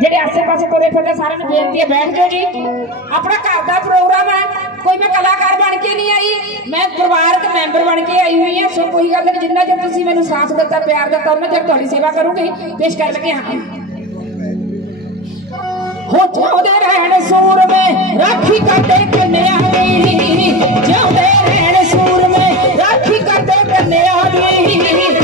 ਜਿਹੜੇ ਆਸੇ-ਪਾਸੇ ਤੁਰੇ ਫਿਰਦੇ ਸਾਰਿਆਂ ਨੂੰ ਬੇਨਤੀ ਹੈ, ਬੈਠ ਜਾਓ ਜੀ। ਆਪਣਾ ਘਰ ਦਾ ਪ੍ਰੋਗਰਾਮ ਹੈ। ਕੋਈ ਮੈਂ ਕਲਾਕਾਰ ਬਣ ਕੇ ਨਹੀਂ ਆਈ। ਮੈਂ ਪਰਿਵਾਰਕ ਮੈਂਬਰ ਬਣ ਕੇ ਆਈ ਹੋਈ ਹਾਂ। ਸੋ ਕੋਈ ਗੱਲ ਨਹੀਂ, ਜਿੰਨਾ ਚਿਰ ਤੁਸੀਂ ਮੈਨੂੰ ਸਾਥ ਦਿੱਤਾ, ਪਿਆਰ ਦਿੱਤਾ ਉਹਨਾਂ ਚਿਰ ਤੁਹਾਡੀ ਸੇਵਾ ਕਰੂੰਗੀ। ਪੇਸ਼ ਕਰ ਲਗੇ ਹਾਂ। ਹੋ ਜਿਉਂਦੇ ਰਹਿਣ ਸੂਰਮੇ, ਰਾਖੀ ਕਰਦੇ ਕੰਨਿਆਰੀ ਜਿਉਂਦੇ ਰਹਿਣ ਸੂਰਮੇ, ਰਾਖੀ ਕਰਦੇ ਕੰਨਿਆਰੀ ਮਰਦੇ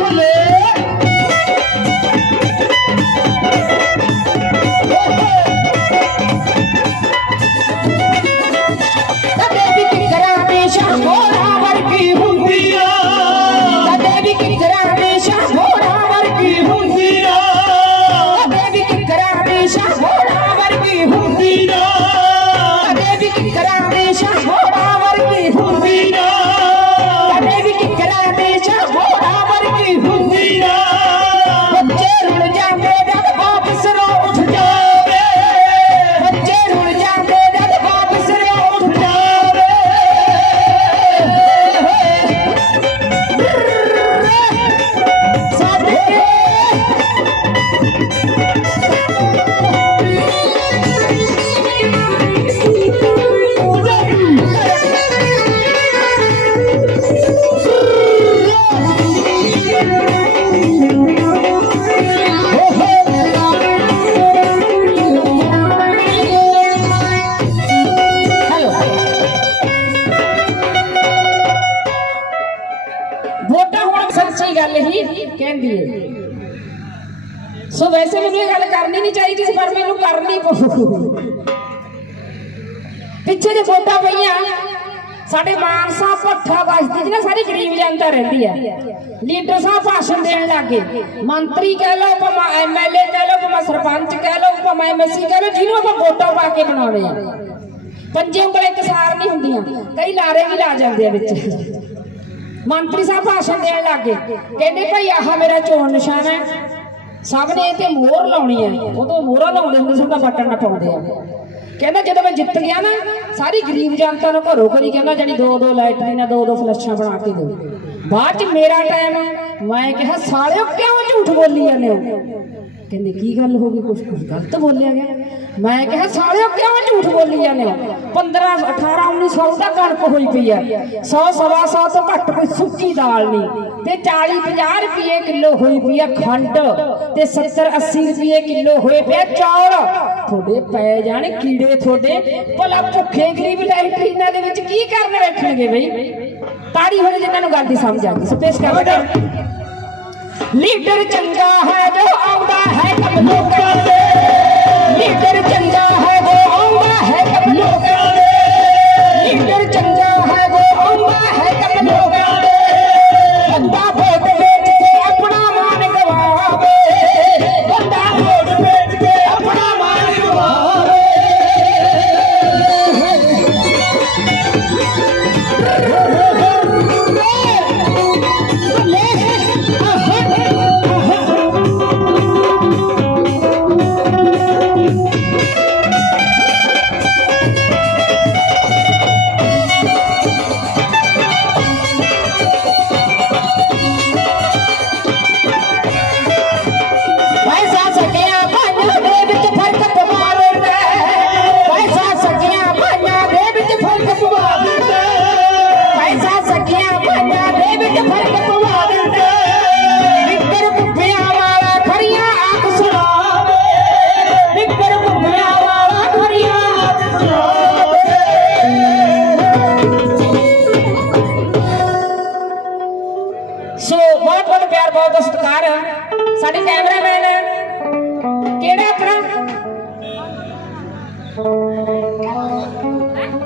বলে ਕਹਿੰਦੀ ਹੈ ਸੋ ਵੈਸੇ ਮੈਨੂੰ ਇਹ ਗੱਲ ਕਰਨੀ ਨਹੀਂ ਚਾਹੀਦੀ ਸੀ, ਪਰ ਮੈਨੂੰ ਕਰਨੀ ਪਊ। ਪਿੱਛੇ ਜੇ ਵੋਟਾਂ ਪਈਆਂ, ਸਾਡੇ ਮਾਨਸਾ ਭੱਠਾ ਬਸਤੀ 'ਚ ਸਾਰੀ ਗਰੀਬ ਜਨਤਾ ਰਹਿੰਦੀ ਆ। ਲੀਡਰ ਸਾਹਿਬ ਭਾਸ਼ਣ ਦੇਣ ਲੱਗੇ। ਮੰਤਰੀ ਕਹਿ ਲਓ, ਭਾਵੇਂ ਐਮਐਲਏ ਕਹਿ ਲਓ, ਭਾਵੇਂ ਸਰਪੰਚ ਕਹਿ ਲਓ, ਭਾਵੇਂ ਐਮਐਸਸੀ ਕਹਿ ਲਓ, ਜਿਹਨੂੰ ਆਪਾਂ ਵੋਟਾਂ ਪਾ ਕੇ ਬਣਾਉਣੇ ਆ। ਪੰਜੇ ਉਂਗਲਾਂ ਇੱਕ ਸਾਰ ਨਹੀਂ ਹੁੰਦੀਆਂ। ਕਈ ਲਾਰੇ ਵੀ ਲਾ ਜਾਂਦੇ ਆ ਵਿੱਚ। ਮੰਤਰੀ ਸਾਹਿਬ ਭਾਸ਼ਣ ਦੇਣ ਲੱਗੇ। ਕਹਿੰਦੇ ਭਾਈ ਆਹ ਮੇਰਾ ਚੋਣ ਨਿਸ਼ਾਨ ਹੈ। ਸਭ ਨੇ ਇਹ ਤੇ ਮੋਹਰ ਲਾਉਣੀ ਹੈ। ਉਦੋਂ ਮੋਹਰਾਂ ਲਾਉਂਦੇ ਹੁੰਦੇ ਸੀ ਉਹਦਾ ਬਟਨ ਨਾ ਆ। ਕਹਿੰਦਾ ਜਦੋਂ ਮੈਂ ਜਿੱਤ ਗਿਆ ਨਾ, ਸਾਰੀ ਗਰੀਬ ਜਨਤਾ ਨੂੰ ਘਰੋਂ ਘਰੀ ਕਹਿੰਦਾ ਜਿਹੜੀ ਦੋ ਦੋ ਲਾਈਟਰੀਆਂ ਦੋ ਦੋ ਫਲੱਸ਼ਾਂ ਬਣਾ ਕੇ ਦਿਓ। ਬਾਅਦ ਚ ਮੇਰਾ ਟਾਈਮ ਮੈਂ ਕਿਹਾ, ਸਾਲਿਓ ਕਿਉਂ ਝੂਠ ਬੋਲੀ ਜਾਂਦੇ ਹੋ? ਕਹਿੰਦੇ, ਕੀ ਗੱਲ ਹੋ ਗਈ? ਕੁਛ ਕੁਛ ਗਲਤ ਬੋਲਿਆ ਗਿਆ। ਮੈਂ ਕਿਹਾ, ਸਾਲਿਓ, ਕਿਉਂ ਝੂਠ ਬੋਲੀ ਜਾਂਦੇ ਹੋ? 15 18 1900 ਦਾ ਕਣਕ ਹੋਈ ਪਈ ਆ 100 ਸਵਾ 100 ਤੋਂ ਘੱਟ ਕੋਈ ਸੁੱਕੀ ਦਾਲ ਨਹੀਂ। ਤੇ 40 50 ਰੁਪਏ ਕਿਲੋ ਹੋਈ ਪਈ ਆ ਖੰਡ ਤੇ 70 80 ਰੁਪਏ ਕਿਲੋ ਹੋਏ ਪਿਆ ਚੌਲ। ਤੁਹਾਡੇ ਪੈ ਜਾਣ ਕੀੜੇ ਤੁਹਾਡੇ। ਭਲਾ ਭੁੱਖੇ ਗਰੀਬ ਲੈਟਰੀਨਾਂ ਦੇ ਵਿੱਚ ਕੀ ਕਰਨ ਬੈਠਣਗੇ ਬਈ? ਤਾੜੀ ਹੋਣੀ ਜਿਨ੍ਹਾਂ ਨੂੰ ਗੱਲ ਦੀ ਸਮਝ ਆਉਂਦੀ ਗਈ ਸੋ। ਪੇਸ਼ ਕਰ ਲੀਡਰ ਚੰਗਾ ਹੈ ਜੋ ਆਉਂਦਾ ਹੈ ਕਬ ਲੋਕਾਂ ਦੇ ਲੀਡਰ ਚੰਗਾ ਹੈ ਜੋ ਆਉਂਦਾ ਹੈ ਕਬ ਲੋਕਾਂ ਦੇ ਲੀਡਰ ਚੰਗਾ ਹੈ ਜੋ ਆਉਂਦਾ ਹੈ ਕਬ ਲੋਕਾਂ ਦੇ ਬੰਦਾ ਵੋਟ ਵੇਚ ਕੇ ਆਪਣਾ ਮਾਨ ਗਵਾਵੇ ਬੰਦਾ ਵੋਟ ਵੇਚ ਕੇ ਆਪਣਾ ਮਾਨ ਗਵਾਵੇ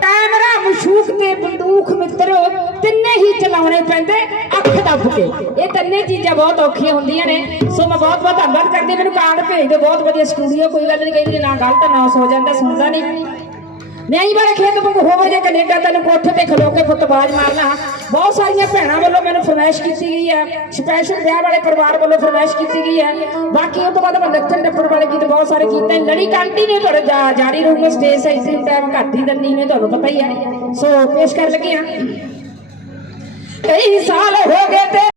ਕੈਮਰਾ ਮਸ਼ੂਕ ਤੇ ਬੰਦੂਕ ਮਿੱਤਰੋ, ਤਿੰਨੇ ਹੀ ਚਲਾਉਣੇ ਪੈਂਦੇ, ਅੱਖ ਦੱਬ ਕੇ। ਇਹ ਤਿੰਨੇ ਚੀਜ਼ਾਂ ਬਹੁਤ ਔਖੀਆਂ ਹੁੰਦੀਆਂ ਨੇ। ਸੋ ਮੈਂ ਬਹੁਤ ਬਹੁਤ ਧੰਨਵਾਦ ਕਰਦੀ ਮੈਨੂੰ ਕਾਰਡ ਭੇਜ ਦਿਓ। ਬਹੁਤ ਵਧੀਆ ਸਟੂਡੀਓ ਕੋਈ ਗੱਲ ਨਹੀਂ, ਕਹਿੰਦੀ ਨਾ ਗਲਤ, ਨਾ ਹੋ ਜਾਂਦਾ, ਸੁਣਦਾ ਨਹੀਂ। ਨਹੀਂ ਵਾਲੇ ਖੇਤ ਵਾਂਗ ਹੋਵੇ ਜੇ ਕੈਨੇਡਾ ਤੈਨੂੰ ਕੋਠੇ ਤੇ ਖਲੋ ਕੇ ਫੁੱਟਬਾਜ਼ ਮਾਰਨਾ ਬਹੁਤ ਸਾਰੀਆਂ ਭੈਣਾਂ ਵੱਲੋਂ ਮੈਨੂੰ ਫਰਮਾਇਸ਼ ਕੀਤੀ ਗਈ ਹੈ। ਸਪੈਸ਼ਲ ਵਿਆਹ ਵਾਲੇ ਪਰਿਵਾਰ ਵੱਲੋਂ ਫਰਮਾਇਸ਼ ਕੀਤੀ ਗਈ ਹੈ। ਬਾਕੀ ਉਹ ਤੋਂ ਬਾਅਦ ਮੈਂ ਨੱਚਣ ਟੱਪਣ ਵਾਲੇ ਗੀਤ ਬਹੁਤ ਸਾਰੇ ਕੀਤੇ ਲੜੀ ਕੰਟੀਨਿਊ ਤੁਹਾਡਾ ਜਾ- ਜਾਰੀ ਰਹੂਗਾ ਸਟੇਜ ਤੇ ਇਸੇ ਟਾਈਮ ਘੱਟ ਹੀ ਦੰਨੀ ਨੇ, ਤੁਹਾਨੂੰ ਪਤਾ ਹੀ ਹੈ। ਸੋ ਪੇਸ਼ ਕਰਨ ਲੱਗੇ ਹਾਂ। ਕਈ ਸਾਲ ਹੋ ਗਏ ਤੇ